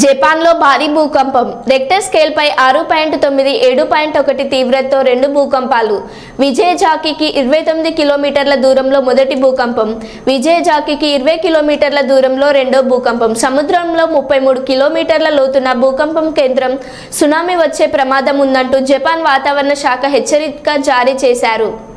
జపాన్లో భారీ భూకంపం. రెక్టర్ స్కేల్పై ఆరు పాయింట్ తొమ్మిది ఏడు పాయింట్ ఒకటి తీవ్రతతో రెండు భూకంపాలు. విజయజాకికి ఇరవై తొమ్మిది కిలోమీటర్ల దూరంలో మొదటి భూకంపం. విజయజాకికి ఇరవై కిలోమీటర్ల దూరంలో రెండో భూకంపం. సముద్రంలో ముప్పై మూడు కిలోమీటర్ల లోతున భూకంపం కేంద్రం సునామీ వచ్చే ప్రమాదం ఉందంటూ జపాన్ వాతావరణ శాఖ హెచ్చరిక జారీ చేశారు.